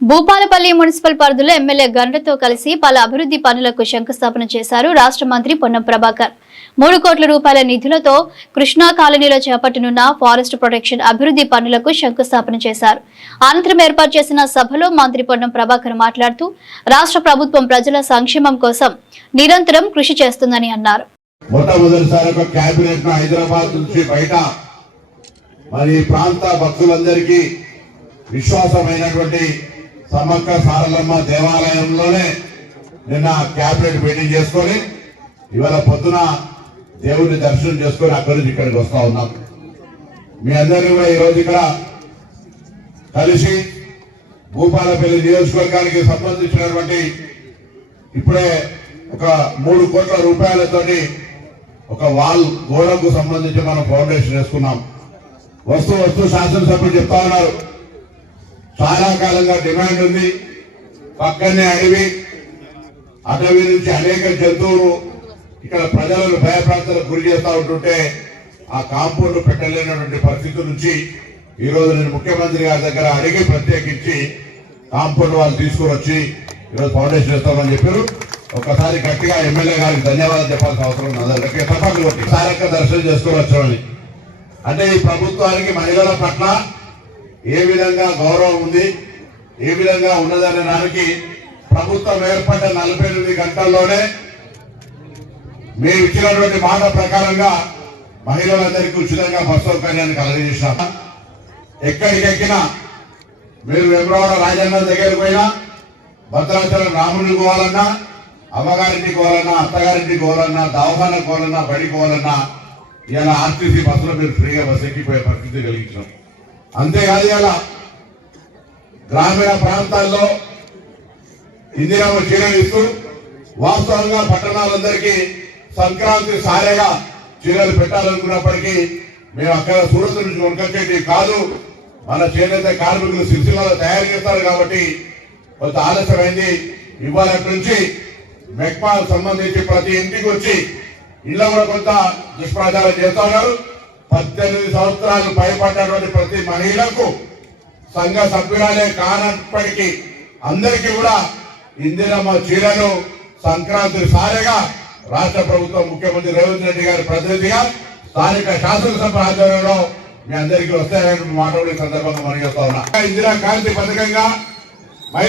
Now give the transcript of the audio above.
Bhupalpally municipal పరిధిలో MLA గండ్రతో కలిసి పలు అభివృద్ధి పనులకు శంకుస్థాపన చేశారు రాష్ట్ర మంత్రి పొన్నం ప్రభాకర్. 3 కోట్ల రూపాయల నిధులతో కృష్ణా కాలనీలో చేపట్టనున్న ఫారెస్ట్ ప్రొటెక్షన్ అభివృద్ధి పనులకు శంకుస్థాపన చేశారు. అనంతరం ఏర్పాటు చేసిన సభలో మంత్రి పొన్నం ప్రభాకర్ మాట్లాడుతూ రాష్ట్ర ప్రభుత్వం ప్రజల సంక్షేమం కోసం నిరంతరం కృషి చేస్తుందని అన్నారు. మొట్టమొదటిసారి కేబినెట్ ను హైదరాబాద్ నుంచి బయట మరి ప్రాంత భక్తులందరికీ విశ్వాసమైనటువంటి సమ్మక్క సారలమ్మ దేవాలయంలోనే నిన్న కేబినెట్ మీటింగ్ చేసుకొని ఇవాళ పొద్దున దేవుడిని దర్శనం చేసుకొని అక్కడి నుంచి ఇక్కడికి వస్తా ఉన్నాం. మీ అందరినీ కూడా ఈరోజు ఇక్కడ కలిసి భూపాలపల్లి నియోజకవర్గానికి సంబంధించినటువంటి ఇప్పుడే ఒక 3 కోట్ల రూపాయలతోటి ఒక వాల్ గోడకు సంబంధించి మనం ఫౌండేషన్ వేసుకున్నాం. వస్తూ శాసనసభ్యులు చెప్తా ఉన్నారు, చాలా కాలంగా డిమాండ్ ఉంది. పక్కనే అటవీ నుంచి అనేక జంతువులు ఇక్కడ ప్రజలను భయప్రాంతాలకు గురి చేస్తూ ఉంటుంటే ఆ కాంపౌండ్ పెట్టలేనటువంటి పరిస్థితి నుంచి ఈ రోజు నేను ముఖ్యమంత్రి గారి దగ్గర అడిగి ప్రత్యేకించి కాంపౌండ్ వాళ్ళు తీసుకుని వచ్చి ఈరోజు ఫౌండేషన్ వేస్తామని చెప్పారు. ఒక్కసారి గట్టిగా ఎమ్మెల్యే గారికి ధన్యవాదాలు చెప్పాల్సిన అవసరం ఉంది. తప్పట్లు కొట్టి సారక్క దర్శనం చేసుకుని వచ్చామని అంటే ఈ ప్రభుత్వానికి మహిళల పట్ల ఏ విధంగా గౌరవం ఉంది, ఏ విధంగా ఉన్నదనే దానికి ప్రభుత్వం ఏర్పడ్డ 48 గంటల్లోనే మేము ఇచ్చినటువంటి మాట ప్రకారంగా మహిళలందరికీ ఉచితంగా బస్ సౌకర్యాన్ని కలగజేసినాం. ఎక్కడికెక్కినా మీరు వెంబడవాడ రాజన్న దగ్గరికి పోయినా, భద్రాచలం రాముడికి పోవాలన్నా, అమ్మగారింటికి పోవాలన్నా, అత్తగారింటికి పోవాలన్నా, దవాఖానకు పోవాలన్నా, బడికి పోవాలన్నా ఇలా ఆర్టీసీ బస్సులో మీరు ఫ్రీగా బస్సు ఎక్కిపోయే పరిస్థితి కలిగించాం. అంతేకాదు ఇలా గ్రామీణ ప్రాంతాల్లో ఇందిరమ్మ చీరలు ఇస్తూ వాస్తవంగా పట్టణాలందరికీ సంక్రాంతి సారేగా చీరలు పెట్టాలనుకున్నప్పటికీ మేము అక్కడ సూరత్ నుంచి కొనుకొచ్చేది కాదు, మన చేనేత కార్మికులు సిరిసిల్లలో తయారు చేస్తారు కాబట్టి కొంత ఆలస్యమైంది. ఇవాళ నుంచి మెక్మాల్ సంబంధించి ప్రతి ఇంటికి వచ్చి ఇళ్ల కూడా కొంత దుష్ప్రచారం చేస్తా ఉన్నారు. 18 సంవత్సరాలు పైపడ్డటువంటి ప్రతి మహిళకు సంఘ సభ్యురాలే కానప్పటికీ అందరికీ కూడా ఇందిరమ్మ చీరలు సంక్రాంతి సారేగా రాష్ట్ర ప్రభుత్వం ముఖ్యమంత్రి రేవంత్ రెడ్డి గారి ప్రతినిధిగా స్థానిక శాసనసభ ఆధ్వర్యంలో మీ అందరికీ వస్తాయని మాట్లాడే సందర్భంగా మనం చేస్తా ఉన్నా. ఇందిరా క్రాంతి పథకంగా